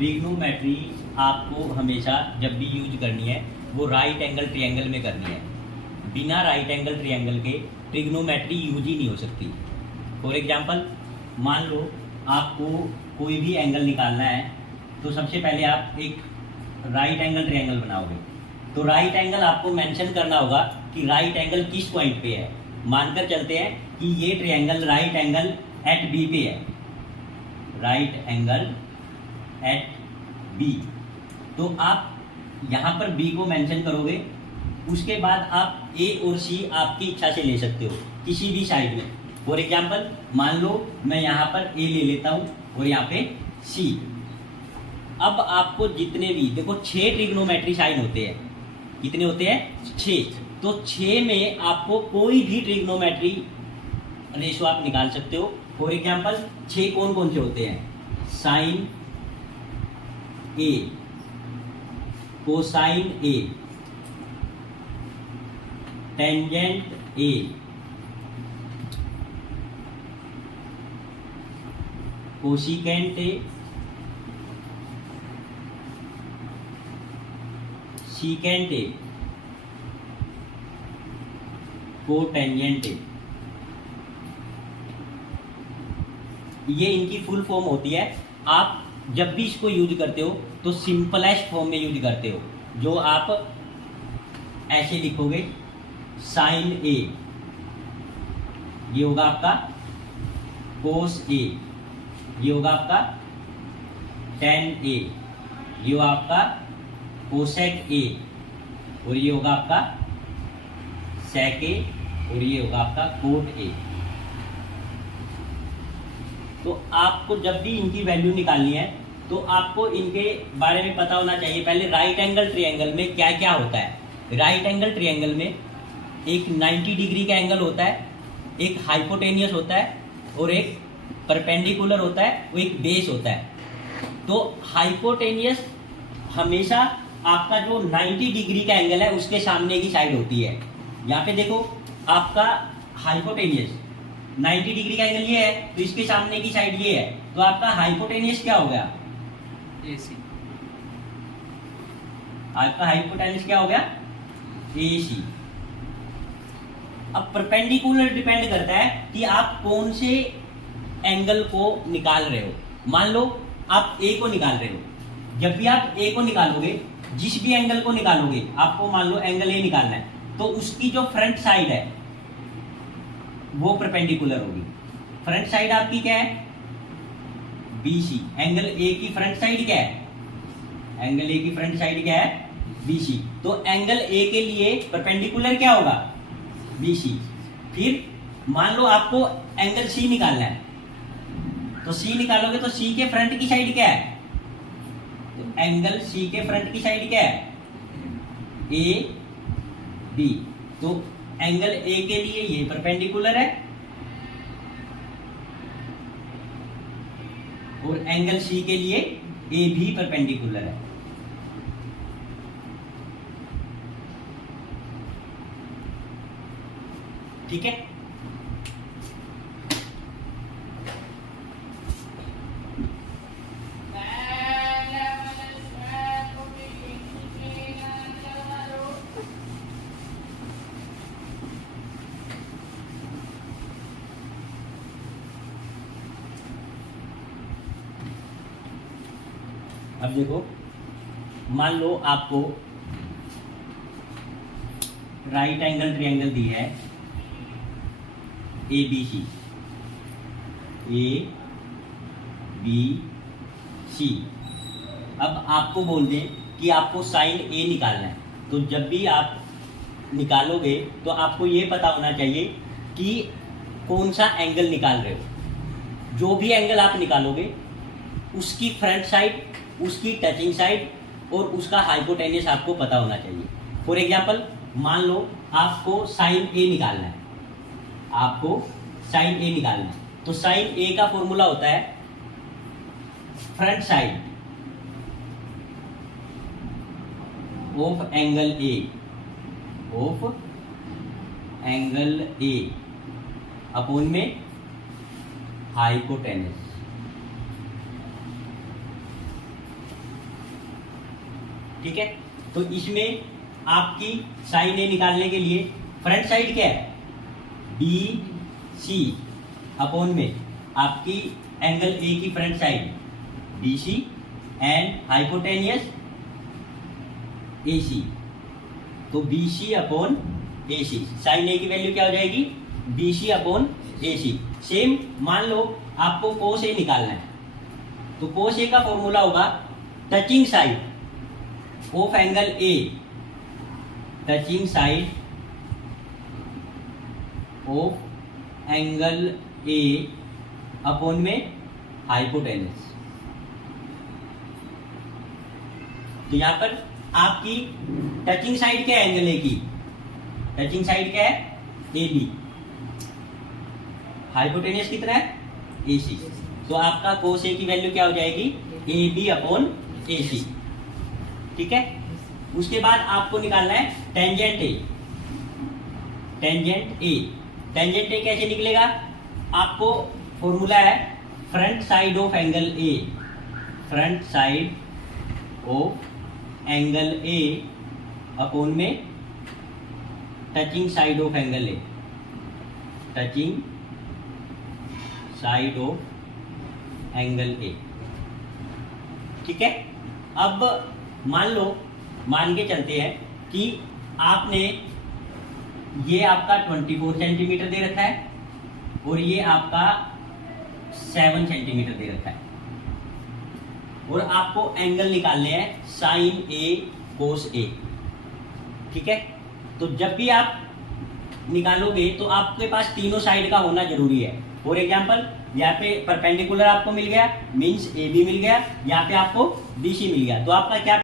Trigonometry आपको हमेशा जब भी यूज करनी है वो राइट एंगल ट्रायंगल में करनी है। बिना राइट एंगल ट्रायंगल के ट्रिग्नोमेट्री यूज ही नहीं हो सकती। फॉर एग्जांपल, मान लो आपको कोई भी एंगल निकालना है तो सबसे पहले आप एक राइट एंगल ट्रायंगल बनाओगे। तो राइट एंगल आपको मेंशन करना होगा कि राइट एंगल किस पॉइंट पे है। मानकर चलते हैं कि ये triangle right angle at B पे है, राइट एंगल एट बी। तो आप यहाँ पर बी को मेंशन करोगे, उसके बाद आप ए और सी आपकी इच्छा से ले सकते हो किसी भी साइड में। फॉर एग्जांपल, मान लो मैं यहाँ पर ए ले लेता हूँ और यहाँ पे सी। अब आपको जितने भी देखो 6 ट्रिग्नोमेट्री साइन होते हैं, कितने होते हैं 6। तो 6 में आपको कोई भी ट्रिग्नोमेट्री रेशो आप निकाल सकते हो। फॉर एग्जांपल 6 कौन कौन से होते हैं? Sine A, cosine A, tangent A, cosecant A, secant A, cotangent A. ये इनकी फुल फॉर्म होती है। आप जब भी इसको यूज करते हो तो सिंपलेस्ट फॉर्म में यूज करते हो, जो आप ऐसे लिखोगे साइन ए, ये होगा आपका कोस ए, ये होगा आपका टेन ए, ये होगा आपका कोसेक ए, और ये होगा आपका सेक ए, और ये होगा आपका कोट ए। तो आपको जब भी इनकी वैल्यू निकालनी है तो आपको इनके बारे में पता होना चाहिए। पहले राइट एंगल ट्रायंगल में क्या क्या होता है। राइट एंगल ट्रायंगल में एक 90 डिग्री का एंगल होता है, एक हाइपोटेनियस होता है, और एक परपेंडिकुलर होता है, वो एक बेस होता है। तो हाइपोटेनियस हमेशा आपका जो 90 डिग्री का एंगल है उसके सामने की साइड होती है। यहाँ पे देखो, आपका हाइपोटेनियस 90 डिग्री का एंगल ये है, तो इसके सामने की साइड ये है, तो आपका हाइपोटेनियस क्या हो गया? AC। आपका हाइपोटेनियस क्या हो गया? AC। अब परपेंडिकुलर डिपेंड करता है कि आप कौन से एंगल को निकाल रहे हो। मान लो आप A को निकाल रहे हो। जब भी आप A को निकालोगे, जिस भी एंगल को निकालोगे, आपको मान लो एंगल A निकालना है, तो उसकी जो फ्रंट साइड है वो परपेंडिकुलर होगी। फ्रंट साइड आपकी क्या है? BC। एंगल A की फ्रंट साइड क्या है? एंगल A की फ्रंट साइड क्या है? BC। तो एंगल A के लिए परपेंडिकुलर क्या होगा? BC। फिर मान लो आपको एंगल C निकालना है, तो C निकालोगे तो C के फ्रंट की साइड क्या है? तो एंगल C के फ्रंट की साइड क्या है? AB। तो एंगल A के लिए ये परपेंडिकुलर है, और एंगल C के लिए A भी परपेंडिकुलर है। ठीक है। अब देखो, मान लो आपको राइट एंगल ट्रायंगल दी है ABC, ABC। अब आपको बोल दें कि आपको साइन A निकालना है, तो जब भी आप निकालोगे तो आपको ये पता होना चाहिए कि कौन सा एंगल निकाल रहे हो। जो भी एंगल आप निकालोगे उसकी फ्रंट साइड, उसकी टचिंग साइड और उसका हाइपोटेनियस आपको पता होना चाहिए। फॉर एग्जांपल, मान लो आपको साइन A निकालना है, आपको साइन A निकालना है, तो साइन A का फॉर्मूला होता है front side of angle A, of angle A upon में हाइपोटेनस। ठीक है। तो इसमें आपकी साइन ए निकालने के लिए फ्रंट साइड क्या है, बी सी अपॉन में आपकी एंगल ए की front side B C and hypotenuse A C, तो B C upon A C, sine A की वैल्यू क्या हो जाएगी, B C upon A C. Same मान लो आपको कोस ए निकालना है, तो कोस ए का फॉर्मूला होगा touching side of angle A, touching side of angle A upon में हाइपोटेनस। तो यहां पर आपकी टचिंग साइड क्या है एंगल ए की, टचिंग साइड क्या है ए बी, हाइपोटेनस कितना है ए सी, तो आपका कोस ए की वैल्यू क्या हो जाएगी, ए बी अपॉन ए सी। ठीक है। उसके बाद आपको निकालना है tangent A, tangent A, tangent A कैसे निकलेगा, आपको फॉर्मूला है front side of angle A, front side of angle A upon में touching side of angle A, touching side of angle A. ठीक है। अब मान के चलते हैं कि आपने ये आपका 24 सेंटीमीटर दे रखा है और ये आपका 7 सेंटीमीटर दे रखा है, और आपको एंगल निकालने हैं साइन ए कोस ए। ठीक है। तो जब भी आप निकालोगे तो आपके पास तीनों साइड का होना जरूरी है। फॉर एग्जाम्पल यहाँ पे परपेंडिकुलर आपको मिल गया, मीन्स ए बी मिल गया, यहाँ पे आपको बी सी मिल गया, तो आपका क्या